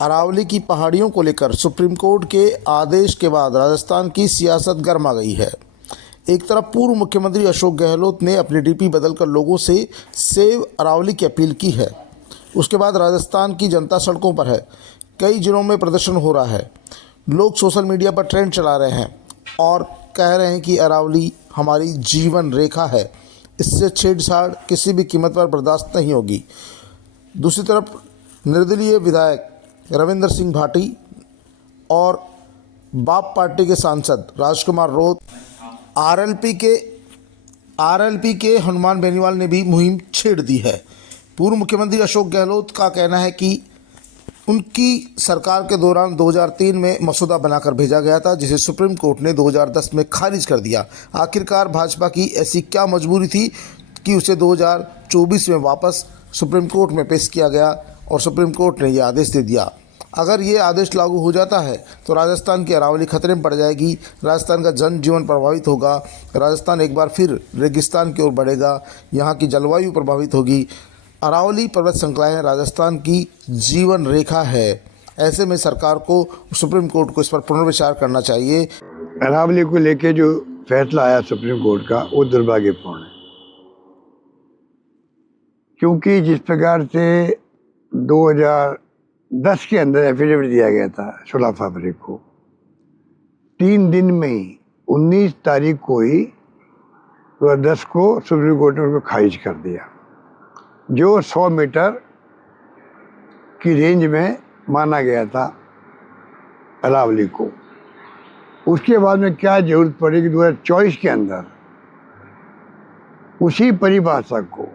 अरावली की पहाड़ियों को लेकर सुप्रीम कोर्ट के आदेश के बाद राजस्थान की सियासत गर्मा गई है। एक तरफ पूर्व मुख्यमंत्री अशोक गहलोत ने अपनी डीपी बदलकर लोगों से सेव अरावली की अपील की है। उसके बाद राजस्थान की जनता सड़कों पर है। कई जिलों में प्रदर्शन हो रहा है। लोग सोशल मीडिया पर ट्रेंड चला रहे हैं और कह रहे हैं कि अरावली हमारी जीवन रेखा है, इससे छेड़छाड़ किसी भी कीमत पर बर्दाश्त नहीं होगी। दूसरी तरफ निर्दलीय विधायक रविंद्र सिंह भाटी और बाप पार्टी के सांसद राजकुमार रोत आरएलपी के हनुमान बेनीवाल ने भी मुहिम छेड़ दी है। पूर्व मुख्यमंत्री अशोक गहलोत का कहना है कि उनकी सरकार के दौरान 2003 में मसौदा बनाकर भेजा गया था, जिसे सुप्रीम कोर्ट ने 2010 में खारिज कर दिया। आखिरकार भाजपा की ऐसी क्या मजबूरी थी कि उसे 2024 में वापस सुप्रीम कोर्ट में पेश किया गया और सुप्रीम कोर्ट ने यह आदेश दे दिया। अगर ये आदेश लागू हो जाता है तो राजस्थान की अरावली खतरे में पड़ जाएगी। राजस्थान का जनजीवन प्रभावित होगा। राजस्थान एक बार फिर रेगिस्तान की ओर बढ़ेगा। यहाँ की जलवायु प्रभावित होगी। अरावली पर्वत श्रृंखलाएँ राजस्थान की जीवन रेखा है। ऐसे में सरकार को सुप्रीम कोर्ट को इस पर पुनर्विचार करना चाहिए। अरावली को लेके जो फैसला आया सुप्रीम कोर्ट का, वो दुर्भाग्यपूर्ण है, क्योंकि जिस प्रकार से 2010 के अंदर एफिडेविट दिया गया था 16 फरवरी को, 3 दिन में ही 19 तारीख को ही 2010 को सुप्रीम कोर्ट ने उसको खारिज कर दिया, जो 100 मीटर की रेंज में माना गया था अरावली को। उसके बाद में क्या जरूरत पड़ी कि 2024 के अंदर उसी परिभाषा को,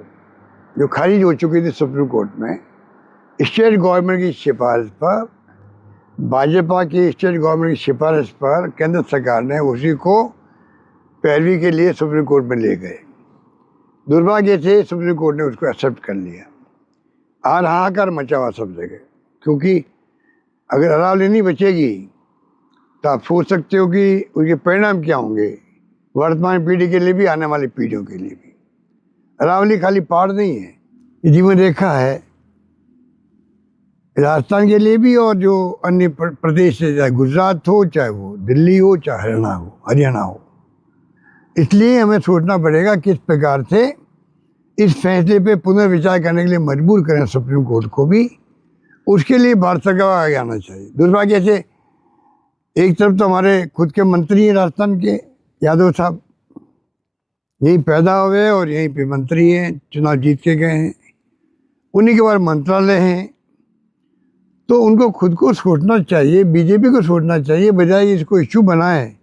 जो खारिज हो चुकी थी सुप्रीम कोर्ट में, स्टेट गवर्नमेंट की सिफारिश पर, भाजपा की स्टेट गवर्नमेंट की सिफारिश पर केंद्र सरकार ने उसी को पैरवी के लिए सुप्रीम कोर्ट में ले गए। दुर्भाग्य से सुप्रीम कोर्ट ने उसको एक्सेप्ट कर लिया और हाहाकार मचा हुआ सब जगह, क्योंकि अगर अरावली नहीं बचेगी तो आप सोच सकते हो कि उसके परिणाम क्या होंगे वर्तमान पीढ़ी के लिए भी, आने वाली पीढ़ियों के लिए भी। अरावली खाली पहाड़ नहीं है, ये जीवन रेखा है राजस्थान के लिए भी, और जो अन्य प्रदेश है, चाहे गुजरात हो, चाहे वो दिल्ली हो, चाहे हरियाणा हो। इसलिए हमें सोचना पड़ेगा किस प्रकार से इस फैसले पे पुनर्विचार करने के लिए मजबूर करें सुप्रीम कोर्ट को भी। उसके लिए भारत सरकार को आगे आना चाहिए। दुर्भाग्य से एक तरफ तो हमारे खुद के मंत्री हैं राजस्थान के, यादव साहब यहीं पैदा हुए और यहीं पे मंत्री हैं, चुनाव जीत के गए हैं, उन्हीं के बाद मंत्रालय हैं। तो उनको खुद को सोचना चाहिए, बीजेपी को सोचना चाहिए, बजाय इसको इश्यू बनाए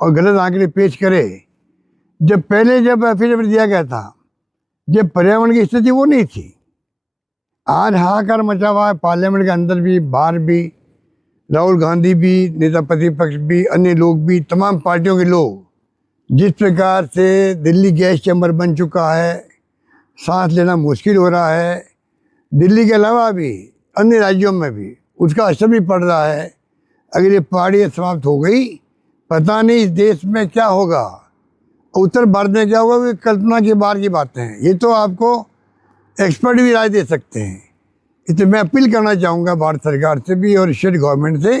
और गलत आंकड़े पेश करे। जब एफिडेविट दिया गया था, जब पर्यावरण की स्थिति वो नहीं थी, आज हाहाकार मचा हुआ है पार्लियामेंट के अंदर भी, बाहर भी। राहुल गांधी भी, नेता प्रतिपक्ष भी, अन्य लोग भी, तमाम पार्टियों के लोग, जिस प्रकार से दिल्ली गैस चैम्बर बन चुका है, सांस लेना मुश्किल हो रहा है, दिल्ली के अलावा भी अन्य राज्यों में भी उसका असर भी पड़ रहा है। अगर ये पहाड़ियाँ समाप्त हो गई, पता नहीं इस देश में क्या होगा, उत्तर भारत में क्या होगा, ये कल्पना के बाहर की बातें हैं। ये तो आपको एक्सपर्ट भी राय दे सकते हैं। इसलिए मैं अपील करना चाहूँगा भारत सरकार से भी और स्टेट गवर्नमेंट से,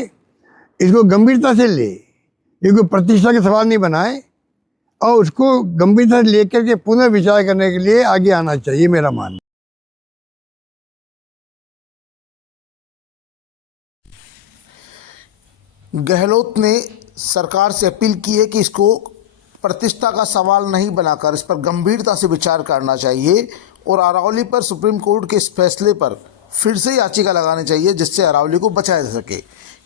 इसको गंभीरता से ले, ये कोई प्रतिष्ठा के सवाल नहीं बनाए और उसको गंभीरता से लेकर के पुनर्विचार करने के लिए आगे आना चाहिए, मेरा मानना। गहलोत ने सरकार से अपील की है कि इसको प्रतिष्ठा का सवाल नहीं बनाकर इस पर गंभीरता से विचार करना चाहिए और अरावली पर सुप्रीम कोर्ट के इस फैसले पर फिर से याचिका लगानी चाहिए, जिससे अरावली को बचाया जा सके।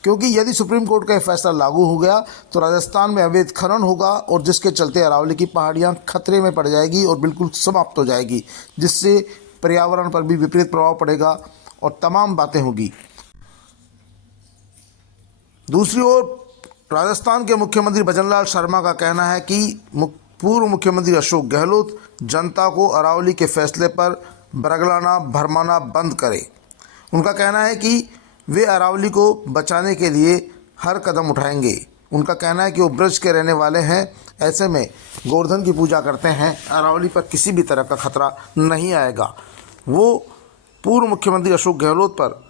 क्योंकि यदि सुप्रीम कोर्ट का यह फैसला लागू हो गया तो राजस्थान में अवैध खनन होगा और जिसके चलते अरावली की पहाड़ियाँ खतरे में पड़ जाएगी और बिल्कुल समाप्त हो जाएगी, जिससे पर्यावरण पर भी विपरीत प्रभाव पड़ेगा और तमाम बातें होगी। दूसरी ओर राजस्थान के मुख्यमंत्री भजनलाल शर्मा का कहना है कि पूर्व मुख्यमंत्री अशोक गहलोत जनता को अरावली के फैसले पर बरगलाना भरमाना बंद करें। उनका कहना है कि वे अरावली को बचाने के लिए हर कदम उठाएंगे। उनका कहना है कि वो ब्रज के रहने वाले हैं, ऐसे में गोवर्धन की पूजा करते हैं, अरावली पर किसी भी तरह का खतरा नहीं आएगा। वो पूर्व मुख्यमंत्री अशोक गहलोत पर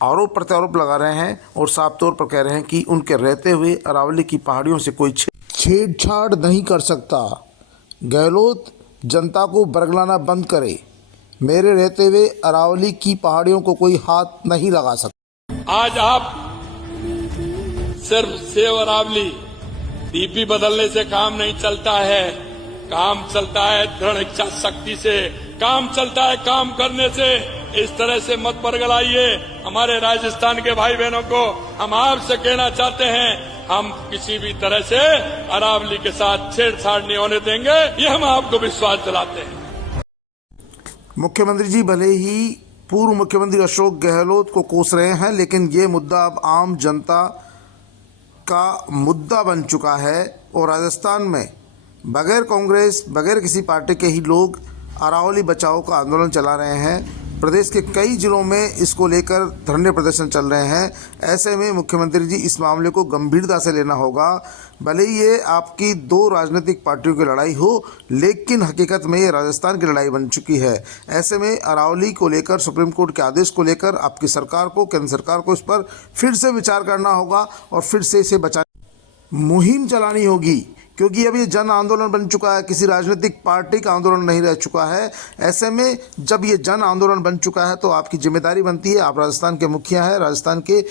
आरोप प्रत्यारोप लगा रहे हैं और साफ तौर पर कह रहे हैं कि उनके रहते हुए अरावली की पहाड़ियों से कोई छेड़छाड़ नहीं कर सकता। गहलोत जनता को बरगलाना बंद करे। मेरे रहते हुए अरावली की पहाड़ियों को कोई हाथ नहीं लगा सकता। आज आप सिर्फ सेव अरावली डीपी बदलने से काम नहीं चलता है, काम चलता है दृढ़ इच्छा शक्ति से, काम चलता है काम करने से। इस तरह से मत बरगलाइए हमारे राजस्थान के भाई बहनों को। हम आपसे कहना चाहते हैं, हम किसी भी तरह से अरावली के साथ छेड़छाड़ नहीं होने देंगे, ये हम आपको विश्वास दिलाते हैं। मुख्यमंत्री जी भले ही पूर्व मुख्यमंत्री अशोक गहलोत को कोस रहे हैं, लेकिन ये मुद्दा अब आम जनता का मुद्दा बन चुका है और राजस्थान में बगैर कांग्रेस बगैर किसी पार्टी के ही लोग अरावली बचाओ का आंदोलन चला रहे हैं। प्रदेश के कई जिलों में इसको लेकर धरने प्रदर्शन चल रहे हैं। ऐसे में मुख्यमंत्री जी इस मामले को गंभीरता से लेना होगा। भले ही ये आपकी दो राजनीतिक पार्टियों की लड़ाई हो, लेकिन हकीकत में ये राजस्थान की लड़ाई बन चुकी है। ऐसे में अरावली को लेकर सुप्रीम कोर्ट के आदेश को लेकर आपकी सरकार को, केंद्र सरकार को इस पर फिर से विचार करना होगा और फिर से इसे बचाने मुहिम चलानी होगी, क्योंकि अब ये जन आंदोलन बन चुका है, किसी राजनीतिक पार्टी का आंदोलन नहीं रह चुका है। ऐसे में जब ये जन आंदोलन बन चुका है तो आपकी जिम्मेदारी बनती है, आप राजस्थान के मुखिया हैं, राजस्थान के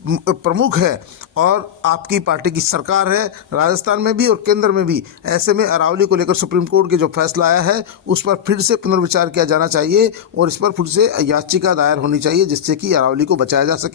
प्रमुख है और आपकी पार्टी की सरकार है राजस्थान में भी और केंद्र में भी। ऐसे में अरावली को लेकर सुप्रीम कोर्ट के जो फैसला आया है उस पर फिर से पुनर्विचार किया जाना चाहिए और इस पर फिर से याचिका दायर होनी चाहिए, जिससे कि अरावली को बचाया जा सके।